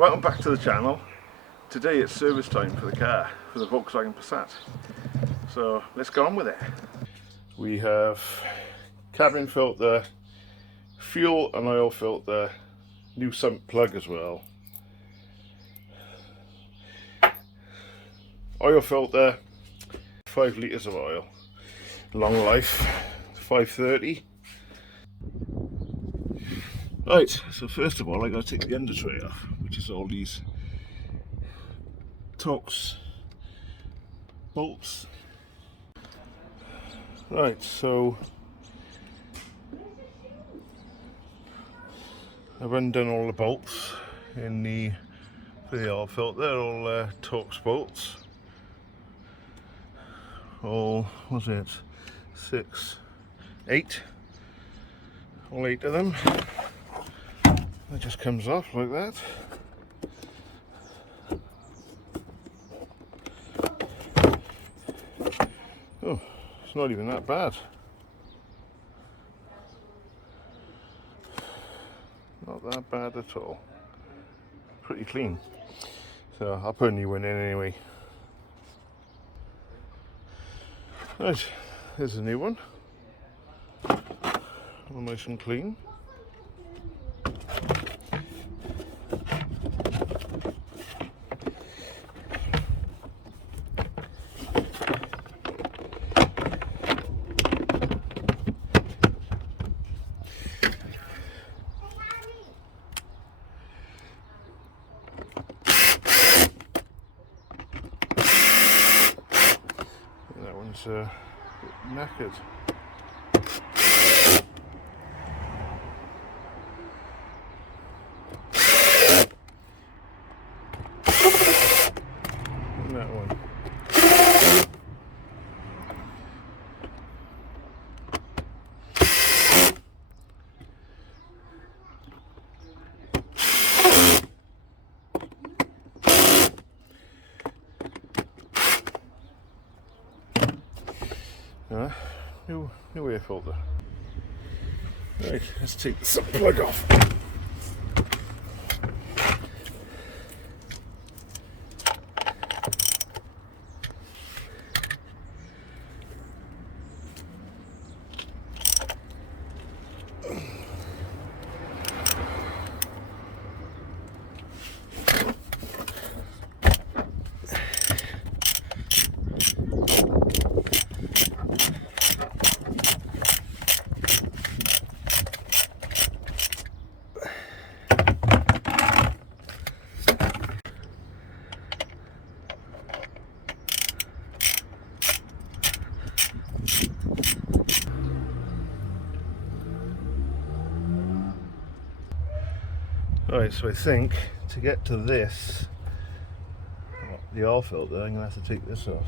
Welcome back to the channel. Today it's service time for the car, for the Volkswagen Passat. So let's go on with it. We have cabin filter, fuel and oil filter, new sump plug as well. Oil filter, 5 litres of oil. Long life, 530. Right, so first of all I got to take the Undertray off, which is all these Torx bolts. Right, so I've undone all the bolts in for the oil filter, all Torx bolts. All, what's it, 6, 8, all 8 of them. It just comes off like that. Oh, it's not even that bad. Not that bad at all. Pretty clean. So I'll put a new one in anyway. Right, there's a new one. All nice and clean. That one's a bit knackered. And that one. New air filter. Right, let's take the plug off. Right, so I think to get to this, the oil filter, I'm going to have to take this off.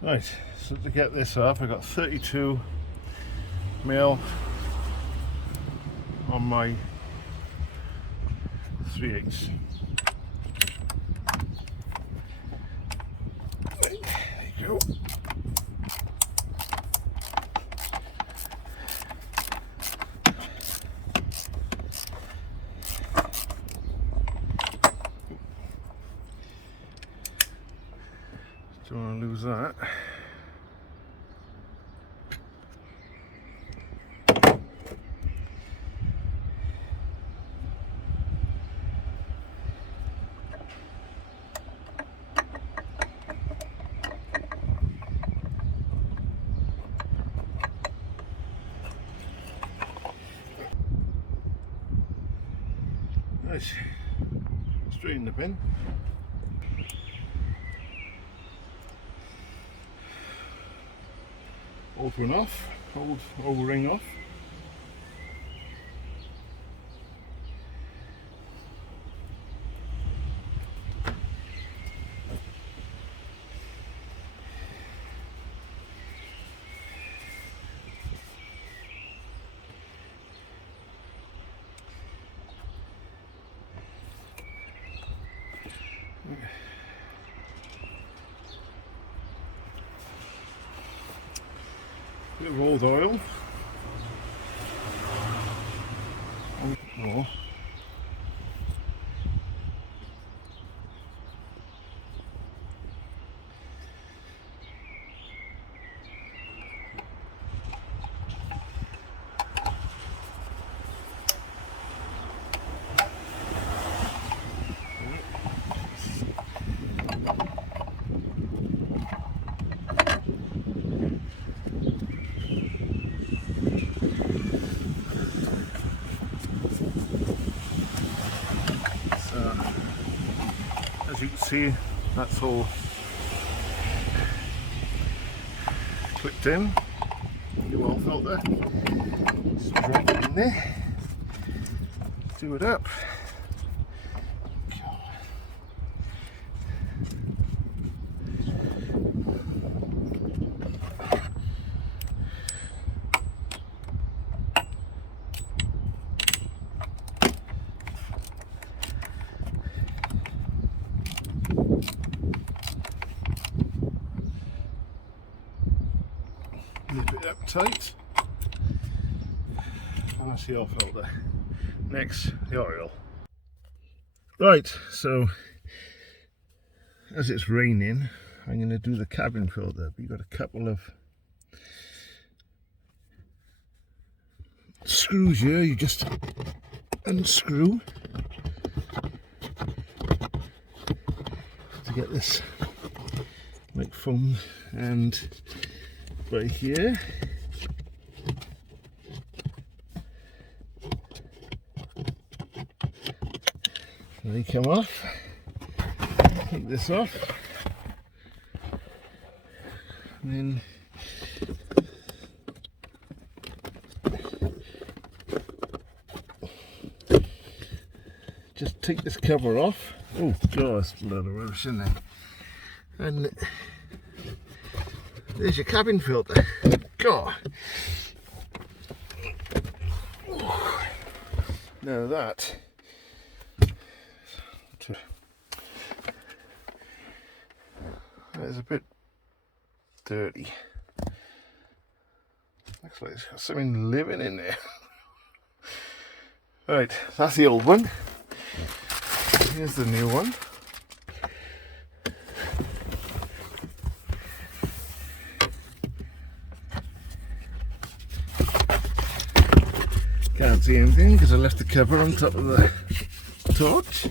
Right, so to get this off, I've got 32 mil on my 3/8. There you go. Don't want to lose that. Right, straighten the pin. Old one off, old ring off. Bit of old oil. More. As you can see, that's all clipped in. The oil filter. Just drop it in there. Do it up. Nip it up tight, and that's the oil filter. Next, the oil. Right, so as it's raining, I'm going to do the cabin filter. But you've got a couple of screws here, you just unscrew to get this like foam, and right here they come off. Take this off, and then just take this cover off. Oh god, there's a lot of rubbish in there. And there's your cabin filter. God. Now that is a bit dirty. Looks like it's got something living in there. Right, that's the old one. Here's the new one. Can't see anything because I left the cover on top of the torch.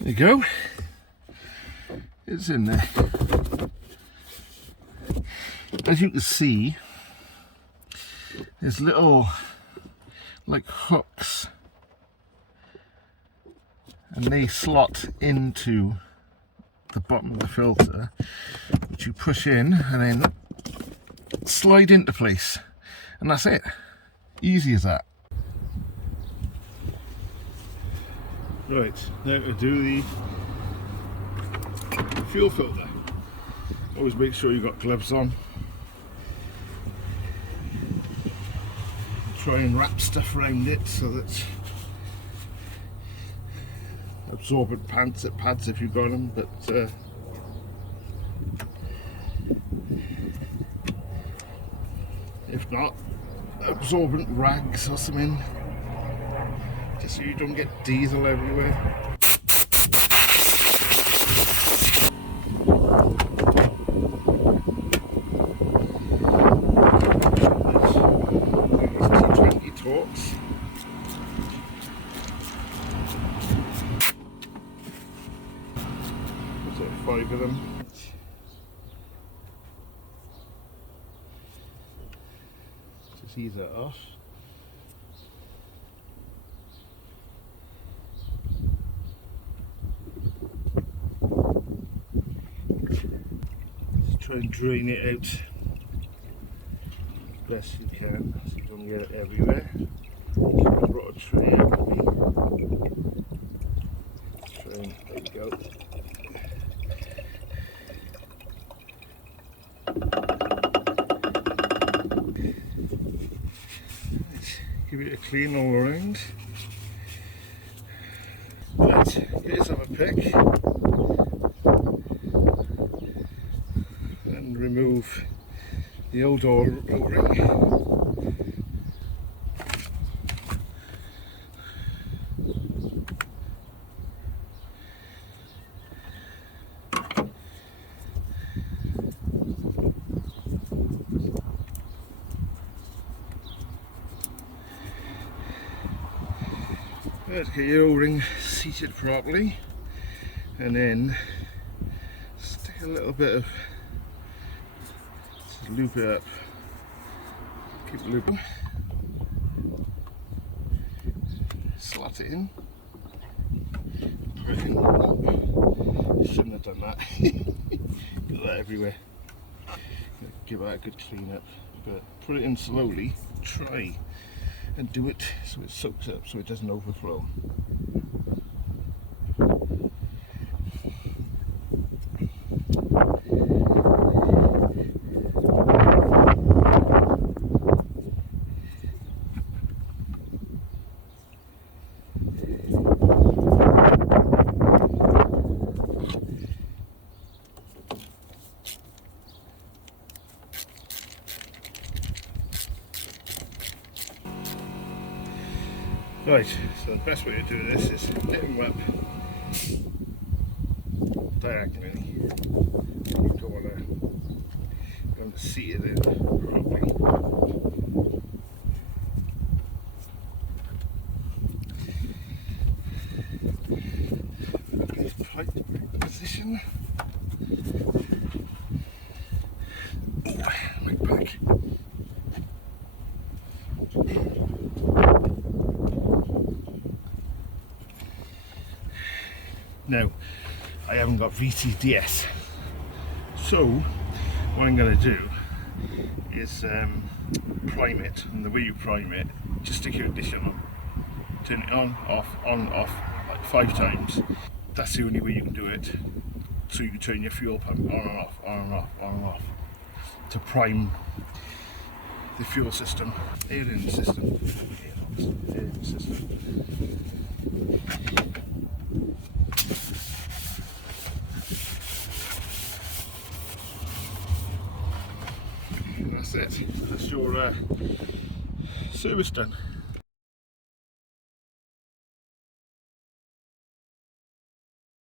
There you go. It's in there. As you can see, there's little like hooks, and they slot into the bottom of the filter, which you push in and then slide into place, and that's it. Easy as that. Right, now to do the fuel filter. Always make sure you've got gloves on. Try and wrap stuff around it so that absorbent pads if you've got them, but if not, absorbent rags or something, just so you don't get diesel everywhere. Torques. So 5 of them. Just ease that off. Just try and drain it out best you can, so you don't get it everywhere. Keep the brought a tray out with me. Try Boom, there we go. Right, give it a clean all around. Right, here's have a pick and remove the old O-ring. Let's get your O-ring seated properly, and then stick a little bit of, just loop it up, keep it looping, slot it in, put it in. Shouldn't have done that. Got that everywhere. Give that a good clean up, but put it in slowly, try and do it so it soaks up, so it doesn't overflow. Right, so the best way to do this is get them up diagonally. You don't want to seat it in properly. Tight position. My back. Now, I haven't got VCDS, so what I'm going to do is prime it, and the way you prime it, just stick your ignition on, turn it on, off, like 5 times. That's the only way you can do it, so you can turn your fuel pump on and off, on and off, on and off, to prime the fuel system, air in system, air in system. That's it. That's your service done.